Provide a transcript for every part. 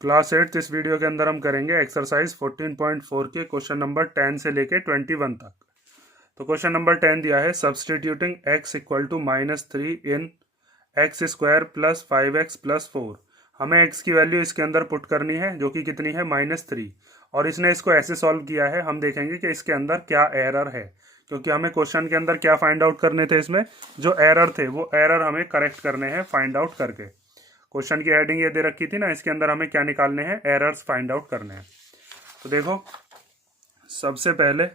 Class 8 इस video के अंदर हम करेंगे एक्सरसाइज 14.4 के क्वेश्चन नंबर 10 से लेके 21 तक। तो क्वेश्चन नंबर 10 दिया है substituting x equal to -3 in x square plus 5x plus 4। हमें x की वैल्यू इसके अंदर पुट करनी है जो कि कितनी है -3, और इसने इसको ऐसे सॉल्व किया है। हम देखेंगे कि इसके अंदर क्या एरर है, क्योंकि हमें क्वेश्चन के अंदर क्या फाइंड आउट करने थे, इसमें जो एरर थे वो एरर हमें करेक्ट करने हैं फाइंड आउट करके। क्वेश्चन की हेडिंग ये दे रखी थी ना, इसके अंदर हमें क्या निकालने हैं, एरर्स फाइंड आउट करने हैं। तो देखो, सबसे पहले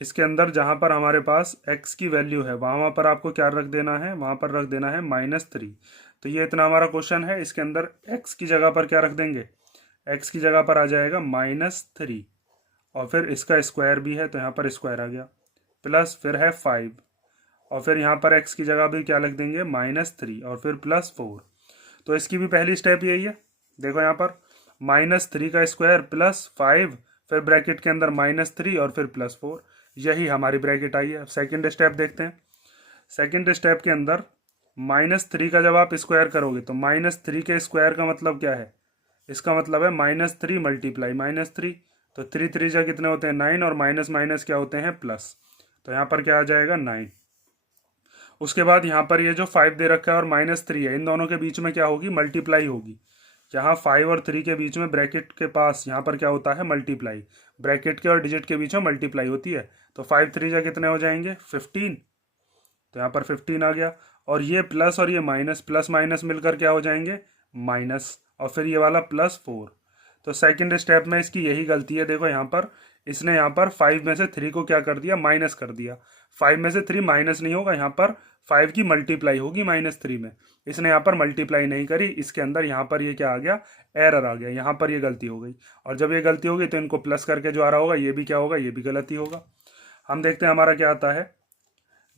इसके अंदर जहां पर हमारे पास x की वैल्यू है वहां पर आपको क्या रख देना है, वहां पर रख देना है -3। तो ये इतना हमारा क्वेश्चन है, इसके अंदर x की जगह पर क्या रख देंगे, x की जगह पर आ जाएगा -3, और फिर इसका स्क्वायर भी है तो यहाँ पर स्क्वायर आ गया, प्लस फिर है 5, और फिर यहाँ पर x की जगह भी क्या लिख देंगे -3, और फिर +4। तो इसकी भी पहली स्टेप यही है। देखो यहाँ पर -3 का स्क्वायर प्लस 5, फिर ब्रैकेट के अंदर -3 और फिर +4, यही हमारी ब्रैकेट आई है। सेकंड स्टेप देखते हैं। सेकंड स्टेप के अंदर -3 का जब आप स्क्वायर करोगे तो -3 के स्क्वायर का मतलब क्या है, इसका मतलब है -3 मल्टीप्लाई -3, तो 3 3 जा कितने होते हैं 9, और माइनस माइनस क्या होते हैं प्लस, तो यहाँ पर क्या आ जाएगा 9। उसके बाद यहाँ पर ये जो 5 दे रखा है और -3 है, इन दोनों के बीच में क्या होगी, मल्टीप्लाई होगी। यहाँ 5 और 3 के बीच में ब्रैकेट के पास यहाँ पर क्या होता है, मल्टीप्लाई। ब्रैकेट के और डिजिट के बीच में मल्टीप्लाई होती है, तो 5 3 जा कितने हो जाएंगे 15, तो यहाँ पर 15 आ गया। और ये प्लस और ये माइनस, प्लस माइनस मिलकर क्या हो जाएंगे माइनस, और फिर ये वाला +4। तो सेकंड स्टेप में इसकी यही गलती है। देखो यहाँ पर इसने यहाँ पर 5 में से 3 को क्या कर दिया, माइनस कर दिया। 5 में से 3 माइनस नहीं होगा, यहाँ पर 5 की मल्टीप्लाई होगी -3 में, इसने यहाँ पर मल्टीप्लाई नहीं करी। इसके अंदर यहाँ पर ये क्या आ गया, एरर आ गया, यहाँ पर ये गलती हो गई। और जब ये गलती होगी तो इनको प्लस करके जो आ रहा होगा ये भी क्या होगा, ये भी गलती होगा। हम देखते हैं हमारा क्या आता है।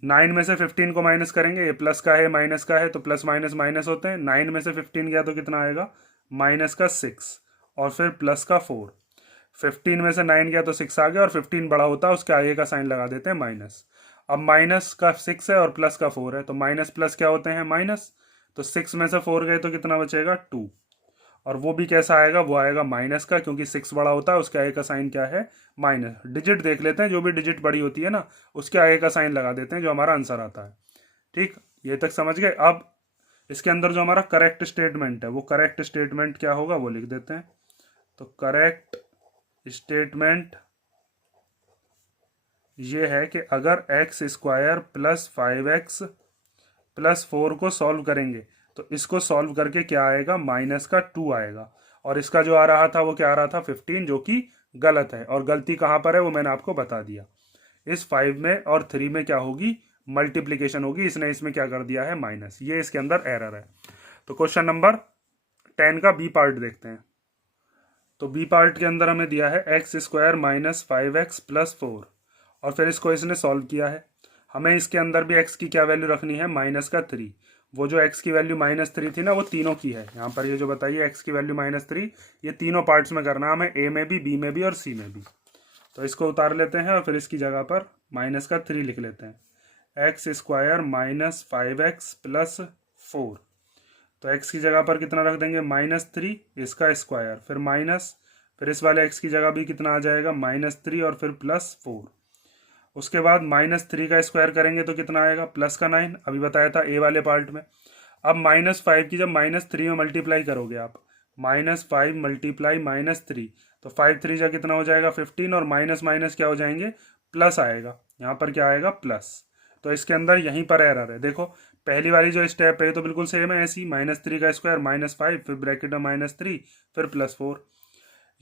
9 में से 15 को माइनस करेंगे, ये प्लस का है माइनस का है तो प्लस माइनस माइनस होते हैं। 9 में से 15 गया तो कितना आएगा, -6, और फिर प्लस का 4। 15 में से 9 गया तो 6 आ गया, और 15 बड़ा होता है उसके आगे का साइन लगा देते हैं माइनस। अब माइनस का 6 है और प्लस का 4 है, तो माइनस प्लस क्या होते हैं माइनस, तो 6 में से 4 गए तो कितना बचेगा 2, और वो भी कैसा आएगा, वो आएगा माइनस का, क्योंकि 6 बड़ा होता है उसके आगे का साइन क्या है माइनस। डिजिट देख लेते हैं, जो भी डिजिट बड़ी होती है ना उसके आगे का साइन लगा देते हैं, जो हमारा आंसर आता है। ठीक, ये तक समझ गए। अब इसके अंदर जो हमारा करेक्ट स्टेटमेंट है, वो करेक्ट स्टेटमेंट क्या होगा वो लिख देते हैं। तो करेक्ट स्टेटमेंट ये है कि अगर x square plus 5x plus 4 को सॉल्व करेंगे तो इसको सॉल्व करके क्या आएगा, -2 आएगा, और इसका जो आ रहा था वो क्या आ रहा था 15, जो कि गलत है। और गलती कहाँ पर है वो मैंने आपको बता दिया। इस 5 में और 3 में क्या होगी, मल्टीप्लीकेशन होगी, इसने इसमें क्या कर दिया है माइनस, ये इसके अंदर एरर है। तो क्वेश्चन नंबर 10 का बी पार्ट देखते हैं। तो बी पार्ट के अंदर हमें दिया है एक्स स्क्वायर -5x प्लस 4, और फिर इसको इसने सॉल्व किया है। हमें इसके अंदर भी x की क्या वैल्यू रखनी है, -3। वो जो x की वैल्यू -3 थी ना वो तीनों की है। यहाँ पर ये जो बताइए x की वैल्यू -3, ये तीनों पार्ट्स में करना है हमें, a में भी, b में भी और c में भी। तो इसको उतार लेते हैं और फिर इसकी जगह पर -3 लिख लेते हैं। एक्स स्क्वायर -5x प्लस 4, तो x की जगह पर कितना रख देंगे -3, इसका स्क्वायर, फिर माइनस, फिर इस वाले x की जगह भी कितना आ जाएगा -3 और फिर +4। उसके बाद -3 का स्क्वायर करेंगे तो कितना आएगा, प्लस का 9, अभी बताया था ए वाले पार्ट में। अब -5 की जब -3 में मल्टीप्लाई करोगे आप, -5 मल्टीप्लाई -3, तो 5 3 जा कितना हो जाएगा 15, और माइनस माइनस क्या हो जाएंगे, प्लस आएगा। यहाँ पर क्या आएगा प्लस। तो इसके अंदर यहीं पर एरर है। देखो पहली वाली जो स्टेप है तो बिल्कुल सेम है ऐसी, -3 का स्क्वायर -5, फिर ब्रैकेट में -3, फिर +4।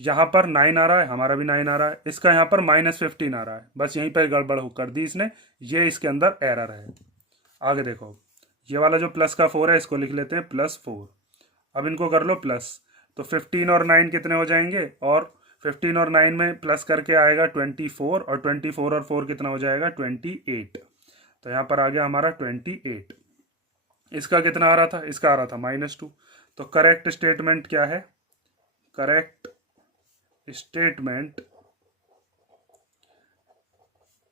यहाँ पर 9 आ रहा है, हमारा भी 9 आ रहा है, इसका यहाँ पर -15 आ रहा है, बस यहीं पर गड़बड़ कर दी इसने, ये इसके अंदर एरर है। आगे देखो, ये वाला जो प्लस का 4 है इसको लिख लेते हैं +4। अब इनको कर लो प्लस, तो 15 और 9 कितने हो जाएंगे, और 15 और 9 में प्लस करके आएगा 24, और 24 और 4 कितना हो जाएगा 28। तो यहाँ पर आ गया हमारा 28। इसका कितना आ रहा था, इसका आ रहा था -2। तो करेक्ट स्टेटमेंट क्या है, करेक्ट स्टेटमेंट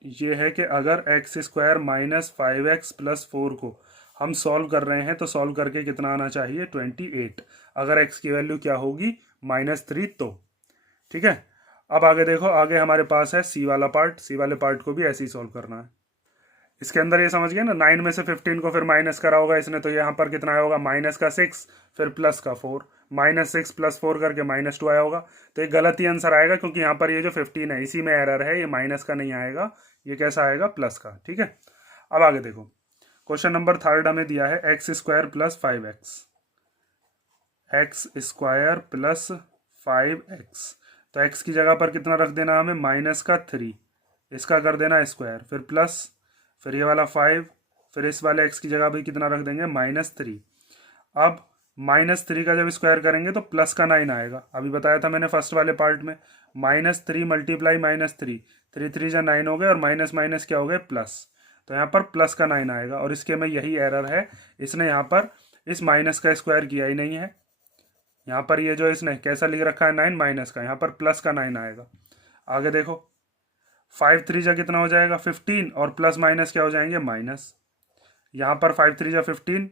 ये है कि अगर एक्स स्क्वायर -5x प्लस 4 को हम सॉल्व कर रहे हैं तो सॉल्व करके कितना आना चाहिए 28। अगर x की वैल्यू क्या होगी -3 तो ठीक है। अब आगे देखो, आगे हमारे पास है सी वाला पार्ट। सी वाले पार्ट को भी ऐसे ही सॉल्व करना है। इसके अंदर ये समझ गए ना, 9 में से 15 को फिर माइनस करा होगा इसने, तो यहाँ पर कितना आया होगा, माइनस का 6 फिर प्लस का 4, -6 + 4 करके -2 आया होगा। तो ये गलत ही आंसर आएगा, क्योंकि यहाँ पर ये जो 15 है इसी में एरर है, ये माइनस का नहीं आएगा, ये कैसा आएगा, प्लस का। ठीक है, अब आगे देखो, क्वेश्चन नंबर 3 हमें दिया है x² + 5x, x² + 5x। तो x की जगह पर कितना रख देना हमें, -3, इसका कर देना स्क्वायर, फिर प्लस, फिर ये वाला 5, फिर इस वाले x की जगह भी कितना रख देंगे, -3। अब -3 का जब स्क्वायर करेंगे तो प्लस का 9 आएगा। अभी बताया था मैंने फर्स्ट वाले पार्ट में, -3 × -3, 3 3 जा 9 हो गए, और माइनस माइनस क्या हो गए, प्लस। तो यहाँ पर प्लस का 9 आएगा, और इसके में यही एरर है, इसने यहाँ पर इस माइनस का स्क्वायर किया ही नहीं है। यहाँ पर ये जो इसने कैसा लिख रखा है, 9 माइनस का, यहाँ पर प्लस का 9 आएगा। आगे देखो, 5 3 जा कितना हो जाएगा, 15, और प्लस माइनस क्या हो जाएंगे, माइनस। यहाँ पर 5 3 जा 15,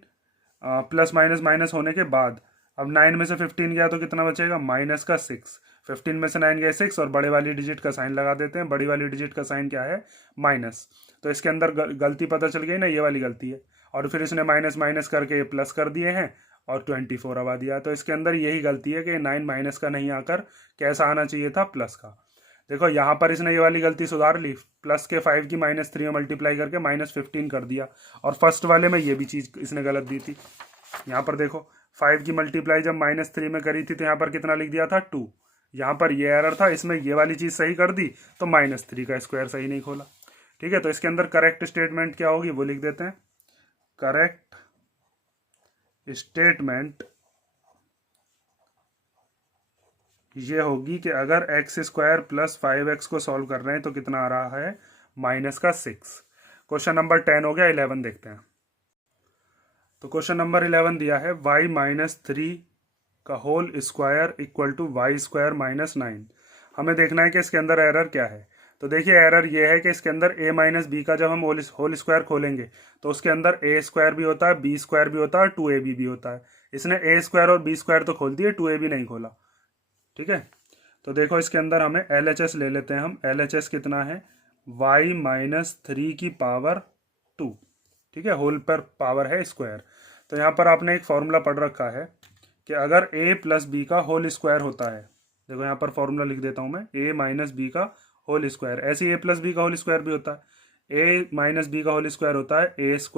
प्लस माइनस माइनस होने के बाद अब 9 में से 15 गया तो कितना बचेगा, -6। 15 में से 9 गए 6, और बड़े वाली डिजिट का साइन लगा देते हैं। बड़ी वाली डिजिट का साइन क्या है, माइनस। तो इसके अंदर गलती पता चल गई ना, ये वाली गलती है, और फिर इसने माइनस माइनस करके प्लस कर दिए हैं, और 24 आवा दिया। तो इसके अंदर यही गलती है कि 9 माइनस का नहीं आकर कैसा आना चाहिए था, प्लस का। देखो यहाँ पर इसने ये वाली गलती सुधार ली, प्लस के 5 की -3 में मल्टीप्लाई करके -15 कर दिया, और फर्स्ट वाले में ये भी चीज़ इसने गलत दी थी। यहाँ पर देखो, 5 की मल्टीप्लाई जब -3 में करी थी तो यहाँ पर कितना लिख दिया था, 2। यहाँ पर ये एरर था, इसमें ये वाली चीज़ सही कर दी, तो -3 का स्क्वायर सही नहीं खोला। ठीक है, तो इसके अंदर करेक्ट स्टेटमेंट क्या होगी वो लिख देते हैं। करेक्ट स्टेटमेंट ये होगी कि अगर x² + 5x को सॉल्व कर रहे हैं तो कितना आ रहा है, -6। क्वेश्चन नंबर 10 हो गया। 11 देखते हैं। तो क्वेश्चन नंबर 11 दिया है y - 3 का whole square equal to y² - 9। हमें देखना है कि इसके अंदर एरर क्या है। तो देखिए, एरर ये है कि इसके अंदर a - b का जब हम होल स्क्वायर खोलेंगे तो उसके अंदर a² भी होता है, b² भी होता है, 2ab भी होता है। इसने a² और b² तो खोल दिए, 2ab नहीं खोला। ठीक है, तो देखो इसके अंदर हमें LHS ले लेते हैं हम। LHS कितना है, y - 3 की पावर 2। ठीक है, होल पर पावर है स्क्वायर। तो यहाँ पर आपने एक फॉर्मूला पढ़ रखा है कि अगर a + b का होल स्क्वायर होता है, देखो यहाँ पर फॉर्मूला लिख देता हूँ मैं, a - b का होल स्क्वायर, ऐसे ही a + b का होल स्क्वायर भी होता है। a - b का होल स्क्वायर होता है a²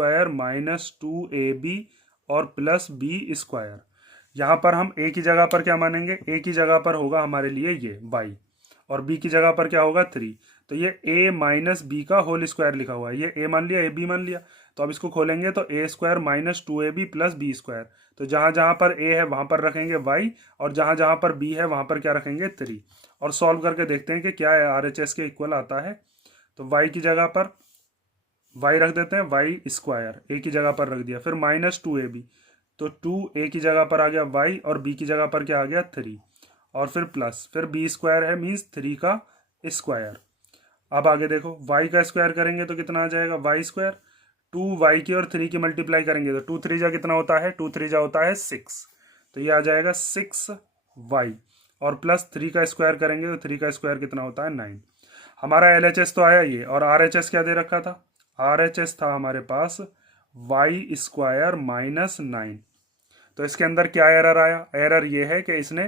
- 2ab और प्लस b²। यहाँ पर हम a की जगह पर क्या मानेंगे, a की जगह पर होगा हमारे लिए ये y, और b की जगह पर क्या होगा 3। तो ये a - b का होल स्क्वायर लिखा हुआ है, ये a मान लिया, ab मान लिया। तो अब इसको खोलेंगे तो a² - 2ab प्लस b²। तो जहाँ जहाँ पर a है वहाँ पर रखेंगे y, और जहाँ जहाँ पर b है वहाँ पर क्या रखेंगे 3। और सॉल्व करके देखते हैं कि क्या RHS के इक्वल आता है। तो y की जगह पर y रख देते हैं, y² a की जगह पर रख दिया, फिर -2ab, तो 2a की जगह पर आ गया y, और b की जगह पर क्या आ गया 3, और फिर प्लस, फिर b² है मीन्स 3 का स्क्वायर। अब आगे देखो, y का स्क्वायर करेंगे तो कितना आ जाएगा, y²। 2y की और 3 की मल्टीप्लाई करेंगे तो 2 3 जा कितना होता है, 2 3 जा होता है 6। तो ये आ जाएगा 6y, और प्लस 3 का स्क्वायर करेंगे तो 3 का स्क्वायर कितना होता है, 9। हमारा LHS तो आया ये, और RHS क्या दे रखा था, RHS था हमारे पास y² - 9। तो इसके अंदर क्या एरर आया, एरर ये है कि इसने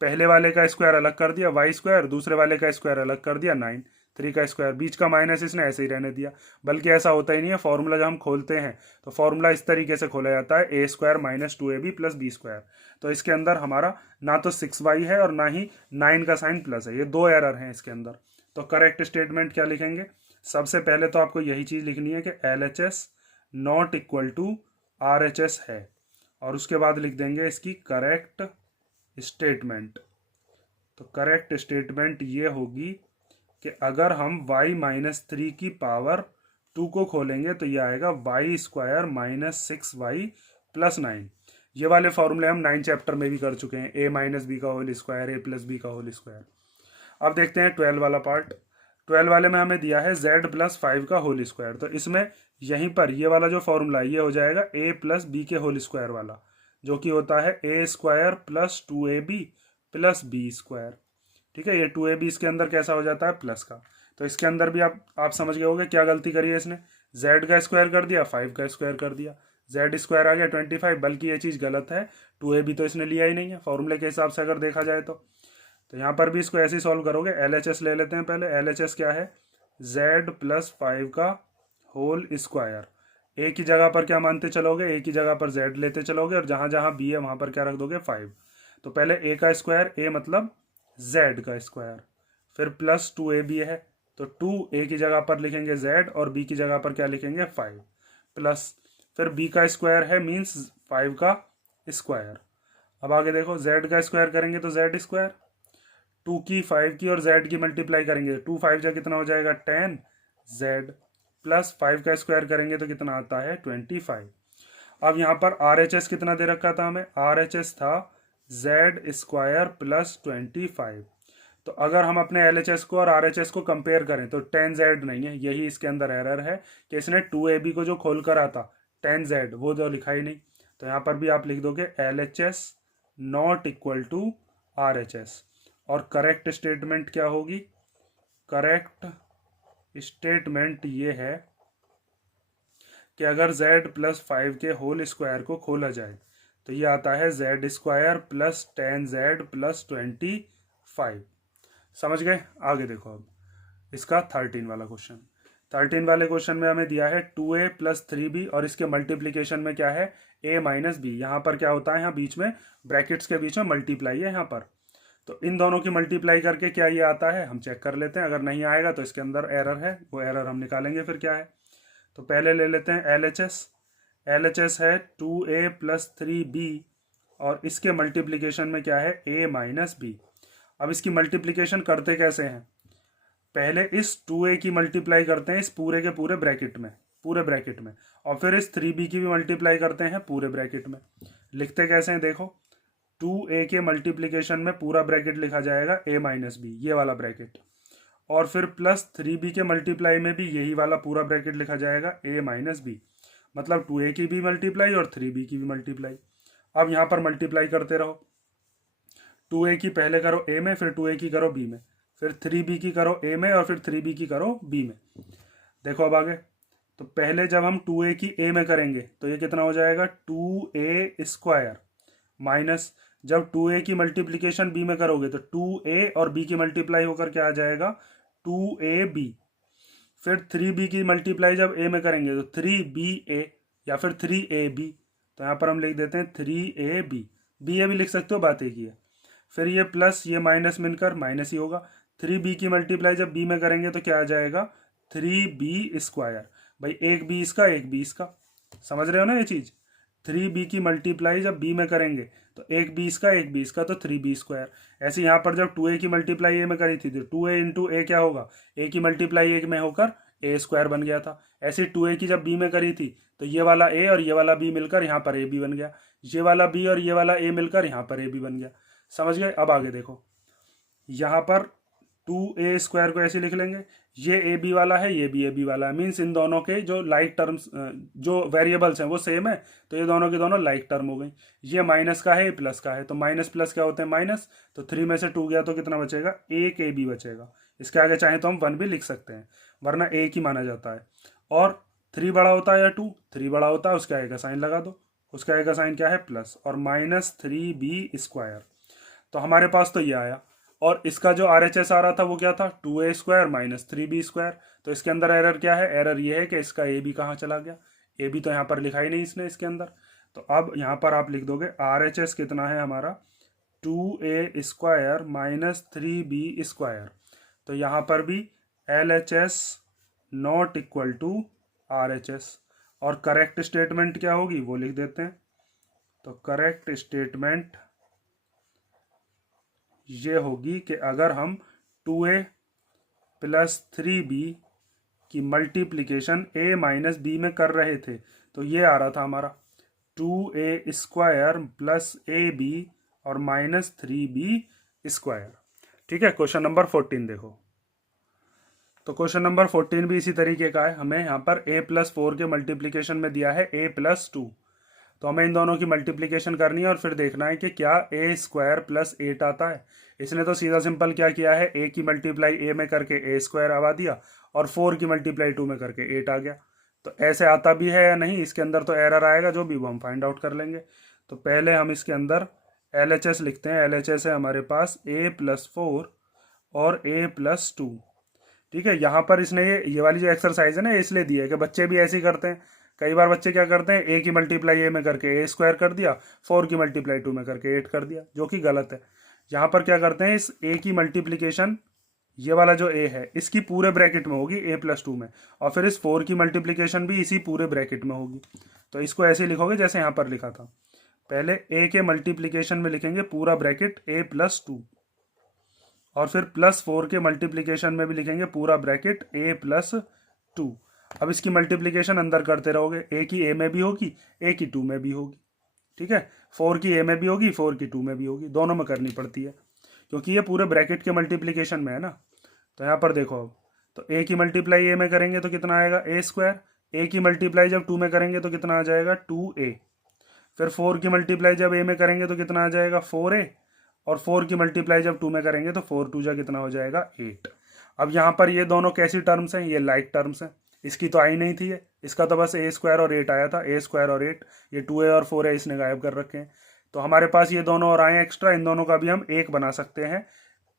पहले वाले का स्क्वायर अलग कर दिया y², दूसरे वाले का स्क्वायर अलग कर दिया 9, 3 का स्क्वायर, बीच का माइनस इसने ऐसे ही रहने दिया। बल्कि ऐसा होता ही नहीं है, फॉर्मूला जब हम खोलते हैं तो फॉर्मूला इस तरीके से खोला जाता है, a² - 2ab प्लस b²। तो इसके अंदर हमारा ना तो 6y है और ना ही 9 का साइन प्लस है, ये दो एरर हैं इसके अंदर। तो करेक्ट स्टेटमेंट क्या लिखेंगे, सबसे पहले तो आपको यही चीज़ लिखनी है कि LHS not equal to RHS है, और उसके बाद लिख देंगे इसकी करेक्ट स्टेटमेंट। तो करेक्ट स्टेटमेंट ये होगी कि अगर हम y - 3 की पावर 2 को खोलेंगे तो ये आएगा y² - 6y प्लस 9। ये वाले फॉर्मूले हम 9 चैप्टर में भी कर चुके हैं, a - b का होल स्क्वायर, a + b का होल स्क्वायर। अब देखते हैं 12 वाला पार्ट। 12 वाले में हमें दिया है z + 5 का होल स्क्वायर। तो इसमें यहीं पर ये वाला जो फॉर्मूला ये हो जाएगा a + b के होल स्क्वायर वाला, जो कि होता है a² + 2ab plus B square. ठीक है, ये 2ab इसके अंदर कैसा हो जाता है, प्लस का। तो इसके अंदर भी आप समझ गए होगे क्या गलती करी है इसने, z का स्क्वायर कर दिया, 5 का स्क्वायर कर दिया, z स्क्वायर आ गया 25, बल्कि ये चीज़ गलत है, 2ab तो इसने लिया ही नहीं है फॉर्मूले के हिसाब से अगर देखा जाए तो यहाँ पर भी इसको ऐसे ही सॉल्व करोगे। LHS ले लेते हैं पहले। LHS क्या है, z प्लस 5 का होल स्क्वायर। ए की जगह पर क्या मानते चलोगे, ए की जगह पर z लेते चलोगे, और जहाँ जहाँ b है वहाँ पर क्या रख दोगे, 5। तो पहले a का स्क्वायर, a मतलब z का स्क्वायर, फिर प्लस 2ab है, तो 2a की जगह पर लिखेंगे z, और b की जगह पर क्या लिखेंगे, 5, प्लस फिर b का स्क्वायर है मीन्स 5 का स्क्वायर। अब आगे देखो, z का स्क्वायर करेंगे तो z स्क्वायर, 2 की 5 की और z की मल्टीप्लाई करेंगे, 2 5 जा कितना हो जाएगा 10 z, प्लस 5 का स्क्वायर करेंगे तो कितना आता है 25। अब यहाँ पर RHS कितना दे रखा था हमें, RHS था z स्क्वायर प्लस 25। तो अगर हम अपने LHS को और RHS को कंपेयर करें तो 10z नहीं है, यही इसके अंदर एरर है कि इसने 2ab को जो खोल कर आता 10z वो तो लिखा ही नहीं। तो यहाँ पर भी आप लिख दोगे LHS not equal to RHS, और करेक्ट स्टेटमेंट क्या होगी, करेक्ट स्टेटमेंट ये है कि अगर z प्लस 5 के होल स्क्वायर को खोला जाए तो ये आता है z square plus 10z plus 25। समझ गए। आगे देखो अब इसका 13 वाला क्वेश्चन। 13 वाले क्वेश्चन में हमें दिया है 2a प्लस 3b, और इसके मल्टीप्लीकेशन में क्या है, a माइनस बी। यहाँ पर क्या होता है, यहाँ बीच में ब्रैकेट्स के बीच में मल्टीप्लाई है यहाँ पर, तो इन दोनों की मल्टीप्लाई करके क्या ये आता है, हम चेक कर लेते हैं। अगर नहीं आएगा तो इसके अंदर एरर है, वो एरर हम निकालेंगे फिर क्या है। तो पहले ले लेते हैं LHS। LHS है 2a प्लस 3b, और इसके मल्टीप्लीकेशन में क्या है, a माइनस बी। अब इसकी मल्टीप्लीकेशन करते कैसे हैं, पहले इस 2a की मल्टीप्लाई करते हैं इस पूरे के पूरे ब्रैकेट में, पूरे ब्रैकेट में, और फिर इस 3b की भी मल्टीप्लाई करते हैं पूरे ब्रैकेट में। लिखते कैसे हैं देखो, 2a के मल्टीप्लीकेशन में पूरा ब्रैकेट लिखा जाएगा a माइनस बी, ये वाला ब्रैकेट, और फिर प्लस 3b के मल्टीप्लाई में भी यही वाला पूरा ब्रैकेट लिखा जाएगा a माइनस बी, मतलब 2a की भी मल्टीप्लाई और 3b की भी मल्टीप्लाई। अब यहाँ पर मल्टीप्लाई करते रहो, 2a की पहले करो a में, फिर 2a की करो b में, फिर 3b की करो a में, और फिर 3b की करो b में। देखो अब आगे, तो पहले जब हम 2a की a में करेंगे तो ये कितना हो जाएगा, 2a स्क्वायर, माइनस जब 2a की मल्टीप्लीकेशन b में करोगे तो 2a और b की मल्टीप्लाई होकर क्या आ जाएगा, 2ab। फिर 3b की मल्टीप्लाई जब a में करेंगे तो 3ba, या फिर 3ab, तो यहाँ पर हम लिख देते हैं 3ab, ba भी लिख सकते हो, बात एक ही है। फिर ये प्लस ये माइनस मिलकर माइनस ही होगा, 3b की मल्टीप्लाई जब b में करेंगे तो क्या आ जाएगा, 3b स्क्वायर। भाई एक b इसका एक b इसका, समझ रहे हो ना ये चीज़। 3b की मल्टीप्लाई जब b में करेंगे तो एक b इसका एक b इसका, तो 3b स्क्वायर। ऐसे यहाँ पर जब 2a की मल्टीप्लाई a में करी थी तो 2a इंटू a क्या होगा, a की मल्टीप्लाई एक में होकर a स्क्वायर बन गया था। ऐसे 2a की जब b में करी थी तो ये वाला a और ये वाला b मिलकर यहाँ पर a b बन गया, ये वाला b और ये वाला a मिलकर यहाँ पर a b बन गया। समझ गए। अब आगे देखो, यहाँ पर 2a स्क्वायर को ऐसे लिख लेंगे, ये ए बी वाला है, ये भी ए बी वाला है, मीन्स इन दोनों के जो लाइक टर्म्स, जो वेरिएबल्स हैं वो सेम है, तो ये दोनों के दोनों लाइक टर्म हो गई। ये माइनस का है, ये प्लस का है, तो माइनस प्लस क्या होते हैं, माइनस, तो 3 में से 2 गया तो कितना बचेगा, एक ए बी बचेगा। इसके आगे चाहे तो हम 1 भी लिख सकते हैं, वरना एक ही माना जाता है। और 3 बड़ा होता है या 2, 3 बड़ा होता है, उसके आगे का साइन लगा दो, उसके आगे का साइन क्या है, प्लस, और माइनस 3b स्क्वायर। तो हमारे पास तो ये आया, और इसका जो RHS आ रहा था वो क्या था, 2a square minus 3b square. तो इसके अंदर एरर क्या है, एरर ये है कि इसका a b कहाँ चला गया, a b तो यहाँ पर लिखा ही नहीं इसने इसके अंदर। तो अब यहाँ पर आप लिख दोगे RHS कितना है हमारा, 2a square minus 3b square. तो यहाँ पर भी LHS not equal to RHS, और करेक्ट स्टेटमेंट क्या होगी वो लिख देते हैं। तो करेक्ट स्टेटमेंट ये होगी कि अगर हम 2a प्लस 3b की मल्टीप्लिकेशन a माइनस बी में कर रहे थे तो ये आ रहा था हमारा 2a स्क्वायर प्लस ab और माइनस 3b स्क्वायर। ठीक है। क्वेश्चन नंबर 14 देखो, तो क्वेश्चन नंबर 14 भी इसी तरीके का है। हमें यहाँ पर a प्लस 4 के मल्टीप्लिकेशन में दिया है a प्लस 2। तो हमें इन दोनों की मल्टीप्लिकेशन करनी है और फिर देखना है कि क्या ए स्क्वायर प्लस 8 आता है। इसने तो सीधा सिंपल क्या किया है, ए की मल्टीप्लाई ए में करके ए स्क्वायर आवा दिया और 4 की मल्टीप्लाई 2 में करके 8 आ गया। तो ऐसे आता भी है या नहीं, इसके अंदर तो एरर आएगा, जो भी वो हम फाइंड आउट कर लेंगे। तो पहले हम इसके अंदर LHS लिखते हैं। LHS है हमारे पास a+4 और a+2। ठीक है, यहाँ पर इसने ये वाली जो एक्सरसाइज है ना, इसलिए दी है कि बच्चे भी ऐसे ही करते हैं। कई बार बच्चे क्या करते हैं, ए की मल्टीप्लाई ए में करके ए स्क्वायर कर दिया, 4 की मल्टीप्लाई 2 में करके 8 कर दिया, जो कि गलत है। यहाँ पर क्या करते हैं, इस ए की मल्टीप्लिकेशन ये वाला जो ए है इसकी पूरे ब्रैकेट में होगी a+2 में, और फिर इस 4 की मल्टीप्लिकेशन भी इसी पूरे ब्रैकेट में होगी। तो इसको ऐसे लिखोगे जैसे यहाँ पर लिखा था। पहले ए के मल्टीप्लिकेशन में लिखेंगे पूरा ब्रैकेट a+2, और फिर +4 के मल्टीप्लिकेशन में भी लिखेंगे पूरा ब्रैकेट a+2। अब इसकी मल्टीप्लिकेशन अंदर करते रहोगे, ए की ए में भी होगी, ए की 2 में भी होगी। ठीक है, 4 की ए में भी होगी, 4 की 2 में भी होगी, दोनों में करनी पड़ती है क्योंकि ये पूरे ब्रैकेट के मल्टीप्लिकेशन में है ना। तो यहाँ पर देखो, अब तो ए की मल्टीप्लाई ए में करेंगे तो कितना आएगा ए स्क्वायर, ए की मल्टीप्लाई जब 2 में करेंगे तो कितना आ जाएगा 2a, फिर 4 की मल्टीप्लाई जब ए में करेंगे तो कितना आ जाएगा 4a, और 4 की मल्टीप्लाई जब 2 में करेंगे तो 4 2 जा कितना हो जाएगा 8। अब यहाँ पर ये दोनों कैसी टर्म्स हैं, ये लाइक टर्म्स हैं। इसकी तो आई नहीं थी है, इसका तो बस ए स्क्वायर और 8 आया था, ए स्क्वायर और 8, ये 2a और 4a इसने गायब कर रखे हैं। तो हमारे पास ये दोनों और आए एक्स्ट्रा, इन दोनों का भी हम एक बना सकते हैं,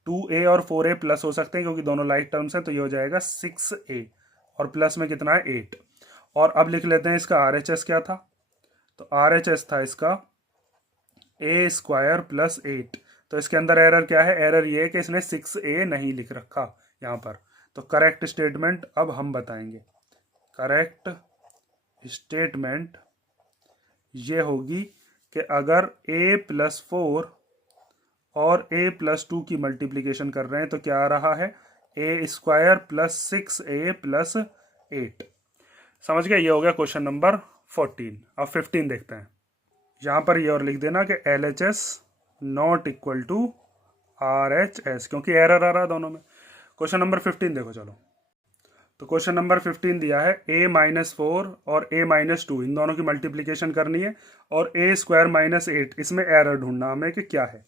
2a और 4a प्लस हो सकते हैं क्योंकि दोनों लाइक टर्म्स हैं। तो ये हो जाएगा 6a और प्लस में कितना है 8। और अब लिख लेते हैं इसका RHS क्या था। तो RHS था इसका a स्क्वायर प्लस 8। तो इसके अंदर एरर क्या है, एरर ये है कि इसने 6a नहीं लिख रखा यहाँ पर। तो करेक्ट स्टेटमेंट अब हम बताएंगे। करेक्ट स्टेटमेंट ये होगी कि अगर a+4 और a+2 की मल्टीप्लिकेशन कर रहे हैं तो क्या आ रहा है, a square plus 6a plus 8। समझ गए, ये हो गया क्वेश्चन नंबर 14। अब 15 देखते हैं। यहाँ पर ये और लिख देना कि LHS not equal to RHS, क्योंकि एरर आ रहा है दोनों में। क्वेश्चन नंबर 15 देखो चलो। तो क्वेश्चन नंबर 15 दिया है a-4 और a-2, इन दोनों की मल्टीप्लिकेशन करनी है और a स्क्वायर माइनस 8, इसमें एरर ढूंढना हमें कि क्या है।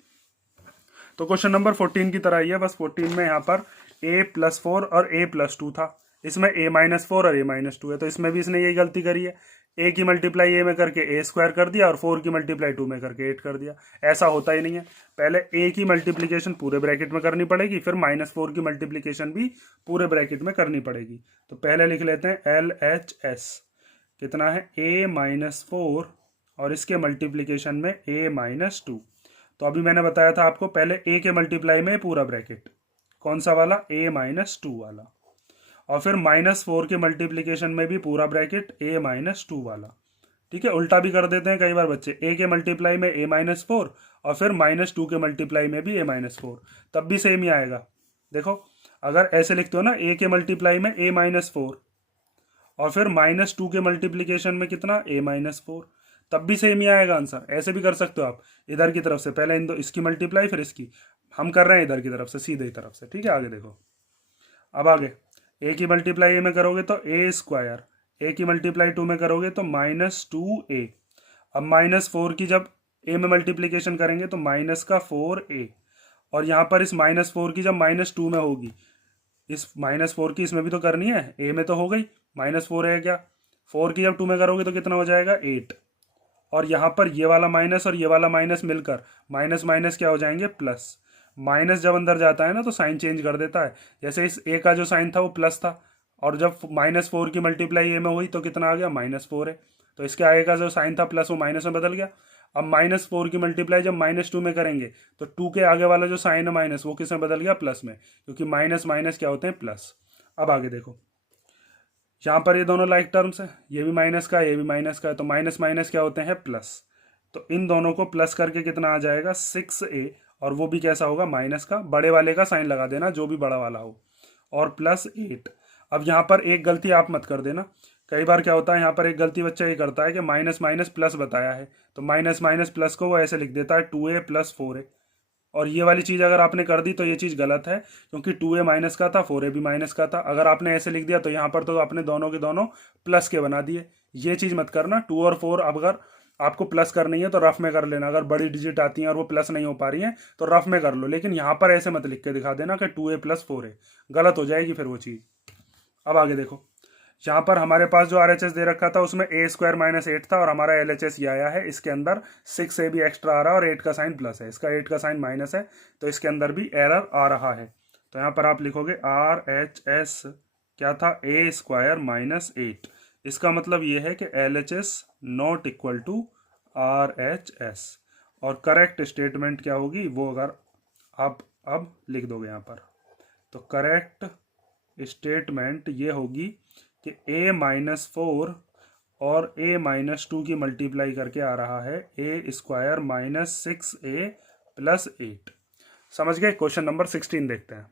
तो क्वेश्चन नंबर 14 की तरह ही है, बस 14 में यहाँ पर a+4 और a+2 था, इसमें a-4 और a-2 है। तो इसमें भी इसने यही गलती करी है, a की मल्टीप्लाई a में करके a स्क्वायर कर दिया और 4 की मल्टीप्लाई 2 में करके 8 कर दिया। ऐसा होता ही नहीं है, पहले a की मल्टीप्लिकेशन पूरे ब्रैकेट में करनी पड़ेगी, फिर -4 की मल्टीप्लिकेशन भी पूरे ब्रैकेट में करनी पड़ेगी। तो पहले लिख लेते हैं LHS कितना है a-4 और इसके मल्टीप्लिकेशन में a-2। तो अभी मैंने बताया था आपको, पहले a के मल्टीप्लाई में पूरा ब्रैकेट, कौन सा वाला, a-2 वाला, और फिर -4 के मल्टीप्लिकेशन में भी पूरा ब्रैकेट a-2 वाला। ठीक है, उल्टा भी कर देते हैं कई बार बच्चे, a के मल्टीप्लाई में a-4 और फिर -2 के मल्टीप्लाई में भी a-4, तब भी सेम ही आएगा। देखो, अगर ऐसे लिखते हो ना, a के मल्टीप्लाई में a-4 और फिर -2 के मल्टीप्लिकेशन में कितना a-4, तब भी सेम ही आएगा आंसर। ऐसे भी कर सकते हो आप, इधर की तरफ से पहले इसकी मल्टीप्लाई फिर इसकी, हम कर रहे हैं इधर की तरफ से, सीधे तरफ से। ठीक है, आगे देखो। अब आगे a की मल्टीप्लाई a में करोगे तो a स्क्वायर, a की मल्टीप्लाई 2 में करोगे तो -2a। अब -4 की जब a में मल्टीप्लिकेशन करेंगे तो -4a, और यहाँ पर इस -4 की जब -2 में होगी, इस -4 की इसमें भी तो करनी है, a में तो हो गई, -4 है क्या, 4 की जब 2 में करोगे तो कितना हो जाएगा 8, और यहाँ पर ये वाला माइनस और ये वाला माइनस मिलकर माइनस माइनस क्या हो जाएंगे प्लस। माइनस जब अंदर जाता है ना तो साइन चेंज कर देता है, जैसे इस a का जो साइन था वो प्लस था, और जब -4 की मल्टीप्लाई a में हुई तो कितना आ गया -4 है, तो इसके आगे का जो साइन था प्लस वो माइनस में बदल गया। अब -4 की मल्टीप्लाई जब -2 में करेंगे तो 2 के आगे वाला जो साइन है माइनस, वो किस में बदल गया प्लस में, क्योंकि माइनस माइनस क्या होते हैं प्लस। अब आगे देखो, यहाँ पर ये दोनों लाइक टर्म्स है, ये भी माइनस का है, ये भी माइनस का है, तो माइनस माइनस क्या होते हैं प्लस। तो इन दोनों को प्लस करके कितना आ जाएगा 6a, और वो भी कैसा होगा माइनस का, बड़े वाले का साइन लगा देना जो भी बड़ा वाला हो, और +8। अब यहाँ पर एक गलती आप मत कर देना, कई बार क्या होता है यहाँ पर एक गलती बच्चा ये करता है कि माइनस माइनस प्लस बताया है तो माइनस माइनस प्लस को वो ऐसे लिख देता है 2a + 4a, और ये वाली चीज़ अगर आपने कर दी तो ये चीज़ गलत है, क्योंकि 2a माइनस का था, 4a भी माइनस का था। अगर आपने ऐसे लिख दिया तो यहाँ पर तो आपने दोनों के दोनों प्लस के बना दिए, ये चीज़ मत करना। 2 और 4 अगर आपको प्लस करनी है तो रफ में कर लेना, अगर बड़ी डिजिट आती हैं और वो प्लस नहीं हो पा रही हैं तो रफ में कर लो, लेकिन यहाँ पर ऐसे मत लिख के दिखा देना कि 2a+4a, गलत हो जाएगी फिर वो चीज़। अब आगे देखो, यहाँ पर हमारे पास जो RHS दे रखा था उसमें a² - 8 था और हमारा LHS ये आया है, इसके अंदर 6a भी एक्स्ट्रा आ रहा है और 8 का साइन प्लस है, इसका 8 का साइन माइनस है, तो इसके अंदर भी एरर आ रहा है। तो यहाँ पर आप लिखोगे RHS क्या था, a² - 8, इसका मतलब ये है कि LHS not equal to RHS, और करेक्ट स्टेटमेंट क्या होगी वो अगर आप अब लिख दोगे यहाँ पर, तो करेक्ट स्टेटमेंट ये होगी कि a-4 और a-2 की मल्टीप्लाई करके आ रहा है a² - 6a+8। समझ गए? क्वेश्चन नंबर 16 देखते हैं।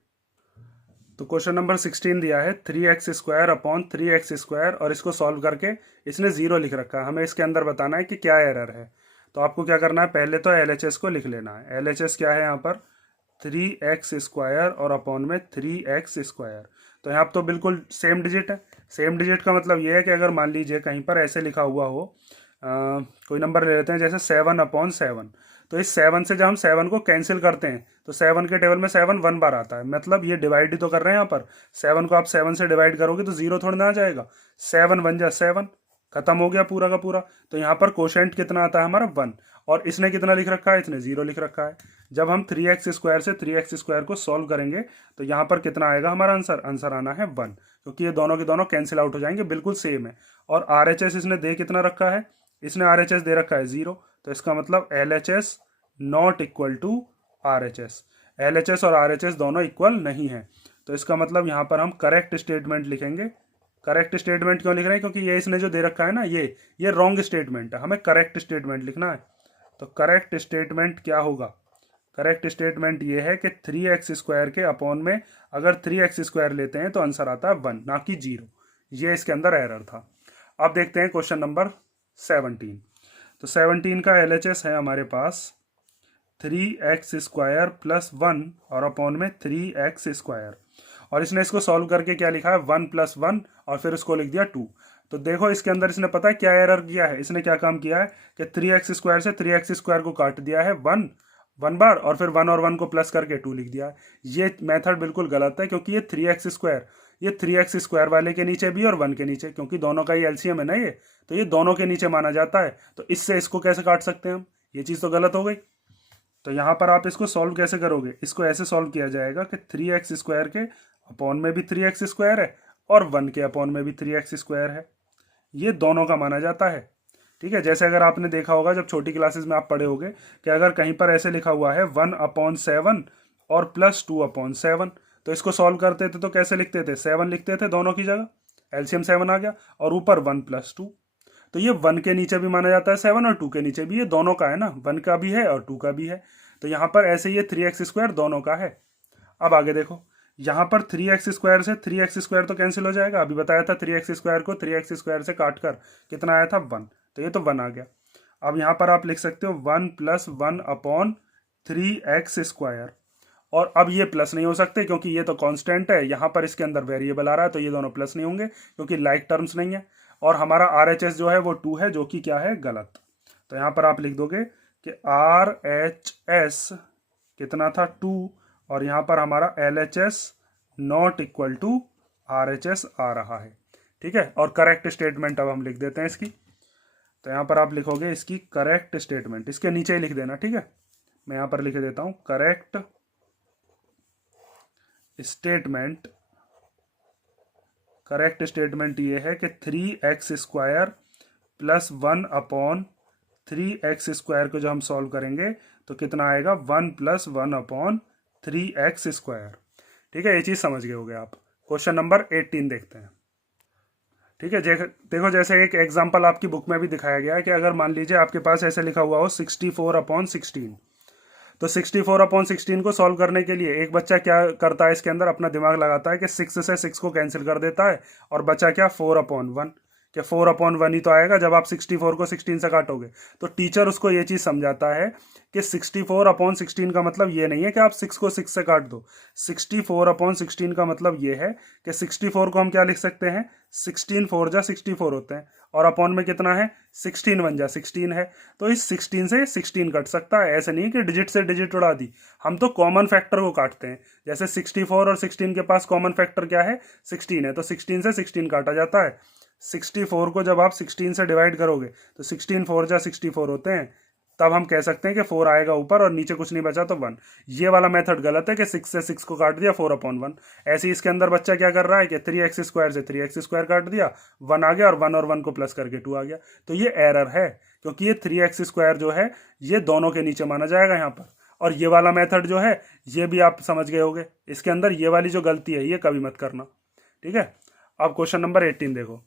तो क्वेश्चन नंबर 16 दिया है 3x² अपॉन 3x², और इसको सॉल्व करके इसने 0 लिख रखा है, हमें इसके अंदर बताना है कि क्या एरर है। तो आपको क्या करना है, पहले तो LHS को लिख लेना है। LHS क्या है यहाँ पर, 3x² और अपॉन में 3x²। तो यहाँ तो बिल्कुल सेम डिजिट है। सेम डिजिट का मतलब ये है कि अगर मान लीजिए कहीं पर ऐसे लिखा हुआ हो, कोई नंबर ले लेते हैं जैसे 7/7, तो इस 7 से जब हम 7 को कैंसिल करते हैं तो 7 के टेबल में 7 1 बार आता है, मतलब ये डिवाइड ही तो कर रहे हैं यहाँ पर। 7 को आप 7 से डिवाइड करोगे तो 0 थोड़ी ना आ जाएगा, 7 1 जा 7, खत्म हो गया पूरा का पूरा। तो यहाँ पर कोशेंट कितना आता है हमारा 1, और इसने कितना लिख रखा है, इसने 0 लिख रखा है। जब हम 3x² से 3x² को सॉल्व करेंगे तो यहाँ पर कितना आएगा हमारा आंसर, आंसर आना है 1, क्योंकि ये दोनों के दोनों कैंसिल आउट हो जाएंगे, बिल्कुल सेम है। और RHS इसने दे कितना रखा है, इसने RHS दे रखा है 0, तो इसका मतलब LHS not equal to RHS। LHS और RHS दोनों इक्वल नहीं है, तो इसका मतलब यहाँ पर हम करेक्ट स्टेटमेंट लिखेंगे। करेक्ट स्टेटमेंट क्यों लिख रहे हैं, क्योंकि ये इसने जो दे रखा है ना, ये रॉन्ग स्टेटमेंट है, हमें करेक्ट स्टेटमेंट लिखना है। तो करेक्ट स्टेटमेंट क्या होगा, करेक्ट स्टेटमेंट ये है कि 3x² के अपॉन में अगर 3x² लेते हैं तो आंसर आता है 1, ना कि 0। ये इसके अंदर एरर था। अब देखते हैं क्वेश्चन नंबर 17। तो 17 का LHS है हमारे पास 3x² + 1 और अपॉन में 3x², और इसने इसको सॉल्व करके क्या लिखा है 1 + 1 और फिर उसको लिख दिया 2। तो देखो इसके अंदर इसने पता है क्या एरर किया है, इसने क्या काम किया है कि 3x² से 3x² को काट दिया है 1 बार, और फिर 1 और 1 को प्लस करके 2 लिख दिया है। ये मेथड बिल्कुल गलत है, क्योंकि ये 3x², ये 3x² वाले के नीचे भी और 1 के नीचे, क्योंकि दोनों का ही LCM है ना ये, तो ये दोनों के नीचे माना जाता है। तो इससे इसको कैसे काट सकते हैं हम, ये चीज़ तो गलत हो गई। तो यहाँ पर आप इसको सॉल्व कैसे करोगे, इसको ऐसे सॉल्व किया जाएगा कि 3x² के अपॉन में भी 3x² है और 1 के अपॉन में भी 3x² है, ये दोनों का माना जाता है। ठीक है, जैसे अगर आपने देखा होगा जब छोटी क्लासेस में आप पढ़े होंगे कि अगर कहीं पर ऐसे लिखा हुआ है 1/7 और +2/7, तो इसको सॉल्व करते थे तो कैसे लिखते थे, 7 लिखते थे दोनों की जगह, LCM 7 आ गया, और ऊपर 1 + 2। तो ये 1 के नीचे भी माना जाता है 7 और 2 के नीचे भी, ये दोनों का है ना, 1 का भी है और 2 का भी है। तो यहाँ पर ऐसे ये 3x² दोनों का है। अब आगे देखो, यहाँ पर 3x² से 3x² तो कैंसिल हो जाएगा, अभी बताया था 3x² को 3x² से काट कर कितना आया था 1, तो ये तो 1 आ गया। अब यहाँ पर आप लिख सकते हो 1 + 1/3x², और अब ये प्लस नहीं हो सकते क्योंकि ये तो कांस्टेंट है, यहाँ पर इसके अंदर वेरिएबल आ रहा है, तो ये दोनों प्लस नहीं होंगे क्योंकि लाइक टर्म्स नहीं है। और हमारा RHS जो है वो 2 है, जो कि क्या है, गलत। तो यहाँ पर आप लिख दोगे कि RHS कितना था 2, और यहाँ पर हमारा LHS not equal to RHS आ रहा है। ठीक है, और करेक्ट स्टेटमेंट अब हम लिख देते हैं इसकी। तो यहाँ पर आप लिखोगे इसकी करेक्ट स्टेटमेंट, इसके नीचे ही लिख देना। ठीक है, मैं यहाँ पर लिख देता हूँ करेक्ट स्टेटमेंट। करेक्ट स्टेटमेंट ये है कि 3x² + 1/3x² को जो हम सॉल्व करेंगे तो कितना आएगा 1 + 1/3x²। ठीक है, ये चीज़ समझ गए होगे आप। क्वेश्चन नंबर 18 देखते हैं। ठीक है, देखो जैसे एक एग्जांपल आपकी बुक में भी दिखाया गया है कि अगर मान लीजिए आपके पास ऐसे लिखा हुआ हो 64/16, तो 64/16 को सॉल्व करने के लिए एक बच्चा क्या करता है, इसके अंदर अपना दिमाग लगाता है कि 6 से 6 को कैंसिल कर देता है और बचा क्या 4/1, कि 4/1 ही तो आएगा जब आप 64 को 16 से काटोगे। तो टीचर उसको ये चीज़ समझाता है कि 64/16 का मतलब ये नहीं है कि आप 6 को 6 से काट दो। 64/16 का मतलब ये है कि 64 को हम क्या लिख सकते हैं, 16 4 जा 64 होते हैं, और अपॉन में कितना है, 16 1 जा 16 है। तो इस 16 से 16 कट सकता है। ऐसे नहीं कि डिजिट से डिजिट उड़ा दी, हम तो कॉमन फैक्टर को काटते हैं। जैसे 64 और 16 के पास कॉमन फैक्टर क्या है, 16 है, तो 16 से 16 काटा जाता है। 64 को जब आप 16 से डिवाइड करोगे तो 16 4 जा 64 होते हैं, तब हम कह सकते हैं कि 4 आएगा ऊपर और नीचे कुछ नहीं बचा तो 1। ये वाला मेथड गलत है कि 6 से 6 को काट दिया 4/1। ऐसे ही इसके अंदर बच्चा क्या कर रहा है कि 3x² से 3x² काट दिया, 1 आ गया, और 1 को प्लस करके 2 आ गया। तो ये एरर है, क्योंकि ये 3x² जो है ये दोनों के नीचे माना जाएगा यहाँ पर। और ये वाला मेथड जो है ये भी आप समझ गए होगे, इसके अंदर ये वाली जो गलती है ये कभी मत करना, ठीक है। अब क्वेश्चन नंबर 18 देखो।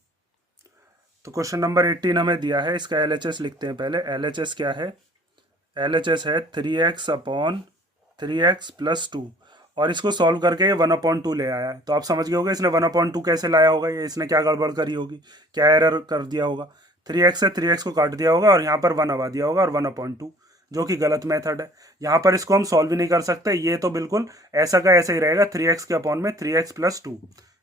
तो क्वेश्चन नंबर 18 हमें दिया है, इसका LHS लिखते हैं पहले। LHS क्या है, LHS है 3x/3x + 2, और इसको सॉल्व करके ये 1/2 ले आया है। तो आप समझ गए होगे इसने 1/2 कैसे लाया होगा, ये इसने क्या गड़बड़ करी होगी, क्या एरर कर दिया होगा। 3x से 3x को काट दिया होगा और यहाँ पर 1 आवा दिया होगा और 1/2, जो कि गलत मेथड है। यहाँ पर इसको हम सॉल्व भी नहीं कर सकते, ये तो बिल्कुल ऐसा का ऐसा ही रहेगा, 3x के अपॉन में 3x + 2।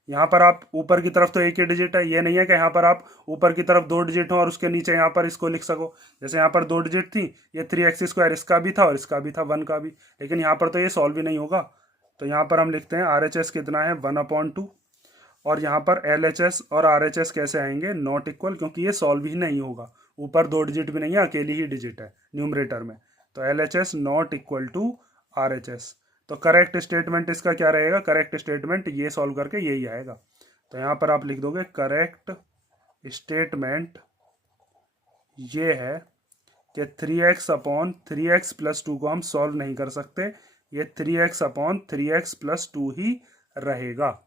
यहाँ पर आप ऊपर की तरफ तो एक ही डिजिट है, ये नहीं है कि यहाँ पर आप ऊपर की तरफ 2 डिजिट हो और उसके नीचे यहाँ पर इसको लिख सको। जैसे यहाँ पर 2 डिजिट थी, ये 3x² इसका भी था और इसका भी था, 1 का भी, लेकिन यहाँ पर तो ये सॉल्व भी नहीं होगा। तो यहाँ पर हम लिखते हैं RHS कितना है, 1/2, और यहाँ पर LHS और RHS कैसे आएंगे, नॉट इक्वल, क्योंकि ये सॉल्व ही नहीं होगा। ऊपर 2 डिजिट भी नहीं है, अकेली ही डिजिट है न्यूमरेटर में। तो LHS not equal to RHS। तो करेक्ट स्टेटमेंट इसका क्या रहेगा, करेक्ट स्टेटमेंट ये सॉल्व करके यही आएगा। तो यहाँ पर आप लिख दोगे करेक्ट स्टेटमेंट ये है कि 3x/3x + 2 को हम सॉल्व नहीं कर सकते, ये 3x/3x + 2 ही रहेगा।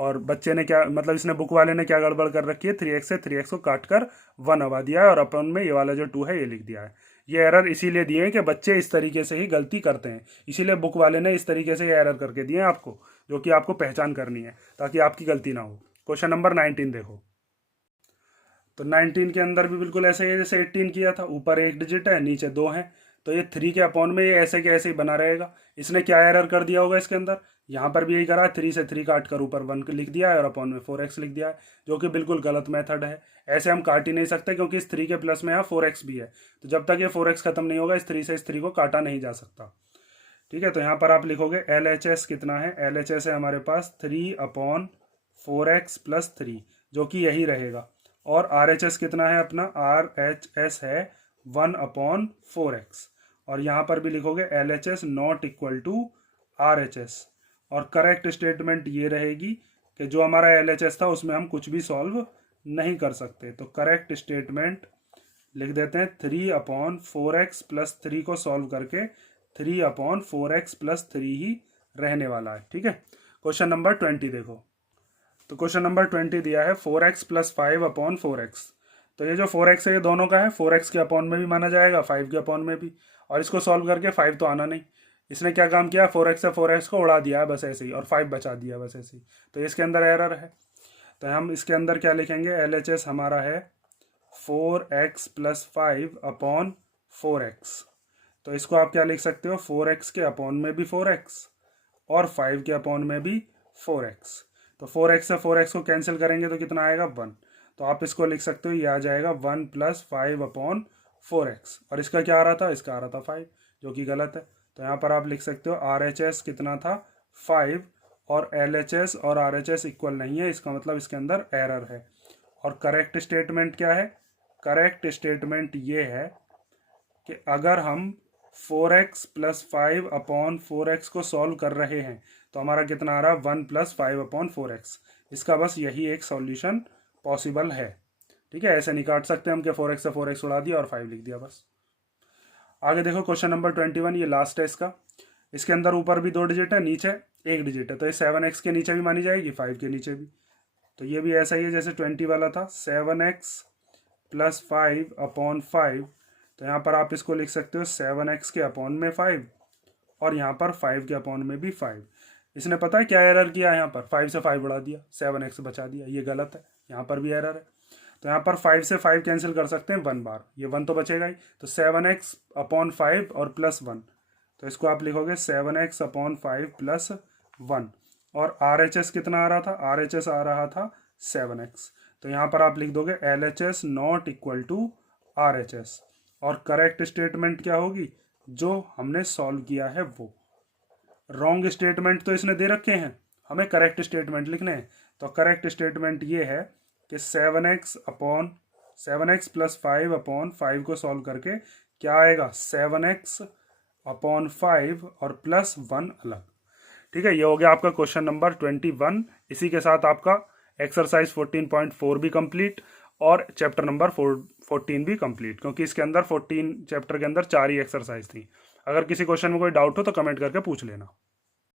और बच्चे ने क्या मतलब, इसने बुक वाले ने क्या गड़बड़ कर रखी है, 3x से 3x को काट कर 1 आवा दिया है और अपन में ये वाला जो 2 है ये लिख दिया है। ये एरर इसीलिए दिए हैं कि बच्चे इस तरीके से ही गलती करते हैं, इसीलिए बुक वाले ने इस तरीके से ये एरर करके दिए हैं आपको, जो कि आपको पहचान करनी है ताकि आपकी गलती ना हो। क्वेश्चन नंबर 19 देखो। तो 19 के अंदर भी बिल्कुल ऐसे ही है जैसे 18 किया था, ऊपर एक डिजिट है नीचे 2 है, तो ये 3 के अपॉन में ये ऐसे के ऐसे ही बना रहेगा। इसने क्या एरर कर दिया होगा इसके अंदर, यहाँ पर भी यही करा, 3 से 3 काट कर ऊपर 1 लिख दिया है और अपॉन में 4x लिख दिया है, जो कि बिल्कुल गलत मेथड है। ऐसे हम काट ही नहीं सकते, क्योंकि इस 3 के प्लस में यहाँ 4x भी है, तो जब तक ये 4x खत्म नहीं होगा इस 3 से इस 3 को काटा नहीं जा सकता, ठीक है। तो यहाँ पर आप लिखोगे LHS कितना है, LHS है हमारे पास 3/4x + 3, जो कि यही रहेगा। और RHS कितना है अपना, RHS है 1/4x, और यहाँ पर भी लिखोगे LHS not equal to RHS। और करेक्ट स्टेटमेंट ये रहेगी कि जो हमारा LHS था उसमें हम कुछ भी सॉल्व नहीं कर सकते। तो करेक्ट स्टेटमेंट लिख देते हैं 3/4x + 3 को सॉल्व करके 3/4x + 3 ही रहने वाला है, ठीक है। क्वेश्चन नंबर 20 देखो। तो क्वेश्चन नंबर 20 दिया है 4x + 5/4x। तो ये जो 4x है ये दोनों का है, 4x के अपॉन में भी माना जाएगा, 5 के अपॉन में भी, और इसको सॉल्व करके 5 तो आना नहीं। इसने क्या काम किया, 4x से 4x को उड़ा दिया है बस ऐसे ही, और 5 बचा दिया बस ऐसे ही, तो इसके अंदर एरर है। तो हम इसके अंदर क्या लिखेंगे, LHS हमारा है 4x + 5/4x। तो इसको आप क्या लिख सकते हो, 4x के अपॉन में भी 4x और 5 के अपॉन में भी 4x। तो 4x से 4x को कैंसिल करेंगे तो कितना आएगा, 1। तो आप इसको लिख सकते हो, ये आ जाएगा 1 + 5/4x, और इसका क्या आ रहा था, इसका आ रहा था 5, जो कि गलत है। तो यहाँ पर आप लिख सकते हो RHS कितना था, 5, और LHS और RHS इक्वल नहीं है, इसका मतलब इसके अंदर एरर है। और करेक्ट स्टेटमेंट क्या है, करेक्ट स्टेटमेंट ये है कि अगर हम 4x + 5/4x को सॉल्व कर रहे हैं तो हमारा कितना आ रहा है, 1 + 5/4x। इसका बस यही एक सॉल्यूशन पॉसिबल है, ठीक है। ऐसे नहीं काट सकते हम कि 4x से 4x उड़ा दिया और 5 लिख दिया बस। आगे देखो क्वेश्चन नंबर 21, ये लास्ट है इसका। इसके अंदर ऊपर भी 2 डिजिट है, नीचे 1 डिजिट है, तो ये 7x के नीचे भी मानी जाएगी, 5 के नीचे भी। तो ये भी ऐसा ही है जैसे 20 वाला था, 7x + 5/5। तो यहाँ पर आप इसको लिख सकते हो 7x के अपॉन में 5, और यहाँ पर 5 के अपॉन में भी 5। इसने पता है क्या एरर किया, यहाँ पर 5 से 5 बढ़ा दिया, 7x बचा दिया, ये गलत है, यहाँ पर भी एरर है। तो यहाँ पर 5 से 5 कैंसिल कर सकते हैं 1 बार, ये 1 तो बचेगा ही। तो 7x/5 और +1, तो इसको आप लिखोगे 7x/5 +1। और RHS कितना आ रहा था, RHS आ रहा था 7x। तो यहाँ पर आप लिख दोगे LHS not equal to RHS। और करेक्ट स्टेटमेंट क्या होगी, जो हमने सॉल्व किया है वो। रॉन्ग स्टेटमेंट तो इसने दे रखे हैं, हमें करेक्ट स्टेटमेंट लिखने हैं। तो करेक्ट स्टेटमेंट ये है कि 7x + 5/5 को सॉल्व करके क्या आएगा, 7x/5 और +1 अलग। ठीक है, ये हो गया आपका क्वेश्चन नंबर 21। इसी के साथ आपका एक्सरसाइज 14.4 भी कंप्लीट और चैप्टर नंबर 14 भी कंप्लीट, क्योंकि इसके अंदर 14 चैप्टर के अंदर 4 ही एक्सरसाइज थी। अगर किसी क्वेश्चन में कोई डाउट हो तो कमेंट करके पूछ लेना।